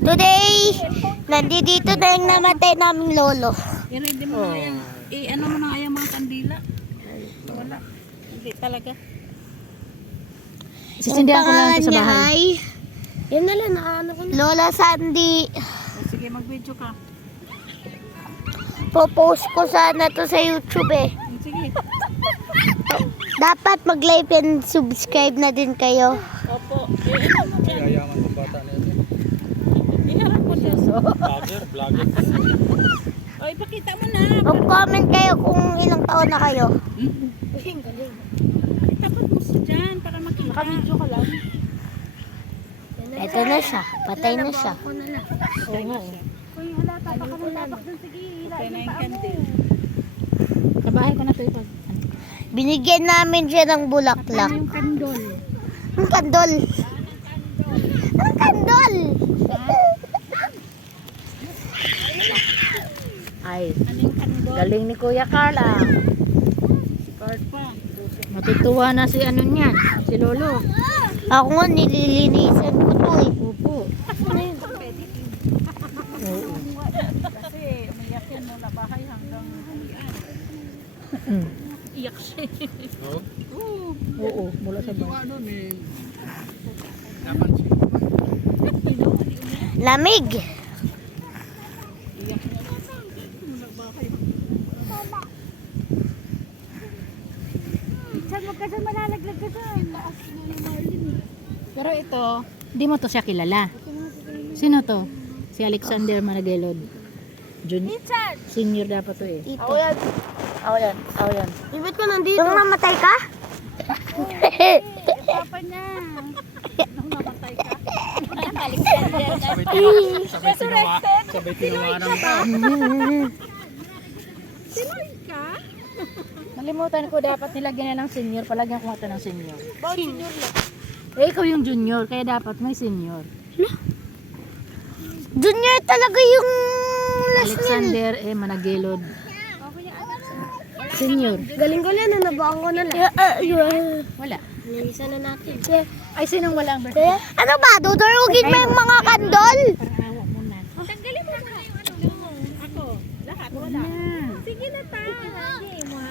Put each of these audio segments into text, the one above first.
Today, nandito na yung namatay naming lolo. Pero hindi mo na kayang, ano mo na kayang mga kandila? Wala. Hindi talaga. Sisindihan ko lang ito sa bahay. Yan na lang, nakaano ko na. Lola Sandy. Sige, mag-video ka. Popost ko sana to sa YouTube eh. Sige. Dapat mag-like and subscribe na din kayo. Opo. Ano mo dyan? Yayaman ng bata na ito. Iharap mo dyan. Vlogger. O, ipakita mo na. Mag-comment kayo kung ilang taon na kayo. Itapat mo sa dyan para makita. Naka-video ka lang. Ito na siya. Patay na siya. Oo nga eh. Uy, halata pa ka ng tabak dun. Sige, Kaya na yung kandil. Sa bahay ko na ito ito. Binigyan namin siya ng bulaklak. Yung kandol. Ang kandol. Ang kandol. Ay, Ano yung kandil? galing ni Kuya Carla. Card pa. Matutuwa na si ano niyan, si Lolo. Ako nga nililinisan ko to eh. Opo. Kasi umiyak yan mula bahay hanggang uwian. Mm. Iyak siya. Oo. Oo, mula sa bahay. Ano ni napansin. Lamig. Iyak niya. Mula bahay. Saan mo kasi malalaglag ka dyan? Laas na ni Marlin. Pero ito, hindi mo to siya kilala. Sino to? Si Alexander Managelod. Senior dapat to eh. Ito. Ako yan. Ibig ko nandito. Nung namatay ka? Papa niya. Nung namatay ka. Sabay tinawanan ka. Sinoy ka? Nalimutan ko dapat nilagyan na ng senior. Palagyan ko ito ng senior. Bawal senior lang. Eh, ikaw yung junior, kaya dapat may senior. Junior talaga yung last name. Alexander Managelod. Senior. Galing ko lang, nabaon ko na lang. Wala. Nilisa na natin. Ay, sinong wala ang birthday? Ano ba? Dudurugin mo yung mga kandol? Parang awa mo na. Tanggalin mo na yung ano mo. Ako. Lahat. Wala. Sige na ta.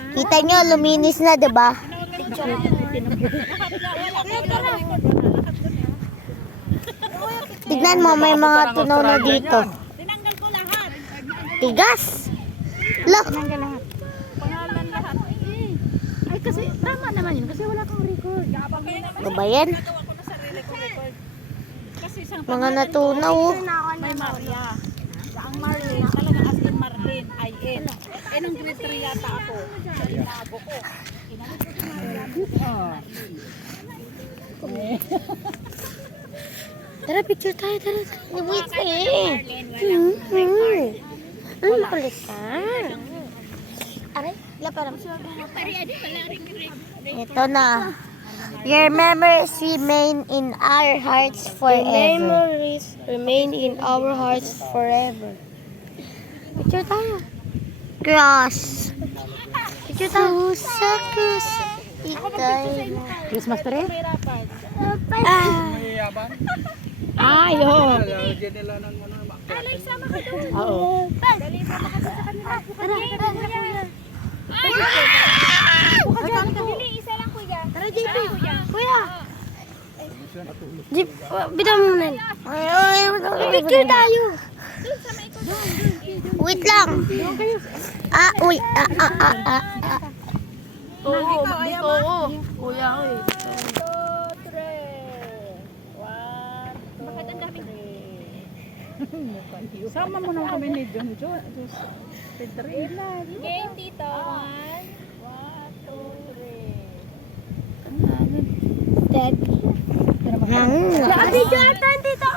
Kita nyo, luminis na, diba? Tignan mo, may mga tunaw na dito. Tinanggal ko lahat. Tigas! Look! Pangalan lahat. Ay, kasi tama naman yun. Kasi wala kang record. Ano ba yan? Nagawa ko na sarili ko record. Kasi isang Mga natunaw. Oh. may Maria. Ang Marlene, talaga as in Marlene, I-N. Eh, nung grade 3 yata ako. Inago ko. Inago ko si Maria. Tara, picture tayo. Tara. Wait eh. Ano kulit ka? Aray, laparan. Ito na. Your memories remain in our hearts forever. Memories remain in our hearts forever. Picture tayo. Cross. Picture tayo. Sa cross. Ikay. Christmas tree? Ah. May yaban. Ay, oo. Lalagyan nila ng ano. Oo. Tara, JP. Kuya. Jeep, bidaw mo na. Picture tayo. Wait lang. Uy. Oo, dito oo. Kuya, oy. Bakit ang daming sama mo naman kami ni John John. Game, tito. 1, 2, 3. Daddy. Video ata dito.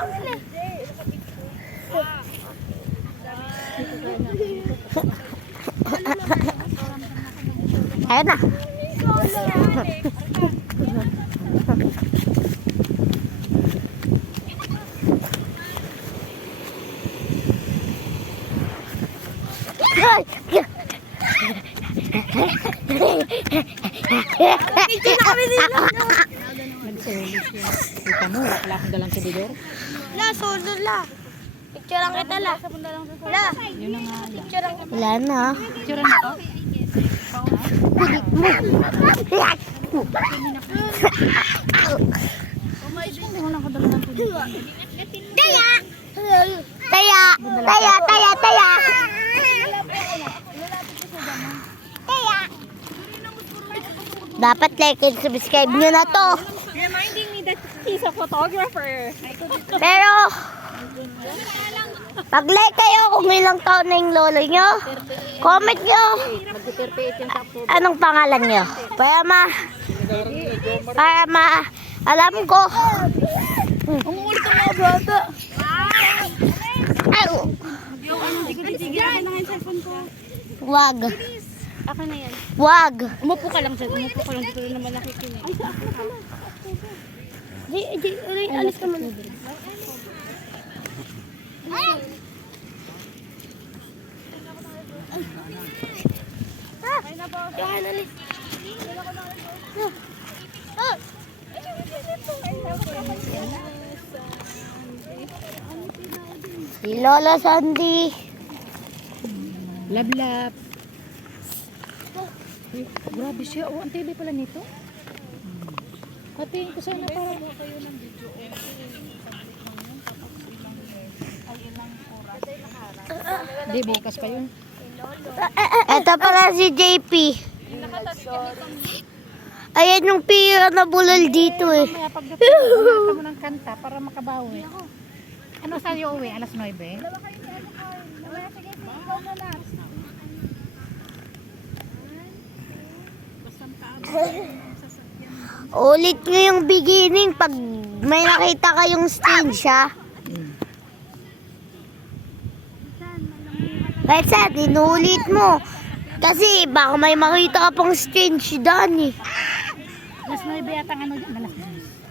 Ayun na. Nag-service yun. Kita mo, wala akong dalang tibidor. La, solo la. Picturean kita la. La, Yun na nga. picturean kita. Wala na. Picture na to. Pilit mo. Hindi mo lang kadala ng tubig. Taya! Taya! Taya! Taya! Taya! Taya! Dapat like and subscribe nyo na to. Reminding me that he's a photographer. Pero, pag-like kayo kung ilang taon na yung lolo nyo. Comment nyo. Anong pangalan nyo? Para ma, alam ko. Umuulit ang mga bata. Ay, Sige, akin na nga yung cellphone ko. wag. Akin na yan. Wag. Umupo ka lang dyan. Umupo ka lang. Dito rin naman nakikinig. Ay, sa akin pala. Alis ka muna. Yan, alis. Si Lola Sandy. Lablab. Uy, grabe siya. Oh, ang TV pala nito. Patingin ko sana para. Di, bukas pa yun. Ito pala si JP. Ayan yung pira na bulal dito eh. Kaya pagdating, kumanta mo ng kanta para makabawi. Ano sa'yo uwi? Alas 9? Ulit nyo yung beginning pag may nakita kayong stage ha. Kahit saan, inulit mo. Kasi baka may makita ka pang stage daan eh. Alas 9 yata ang ano dyan. Alas 10.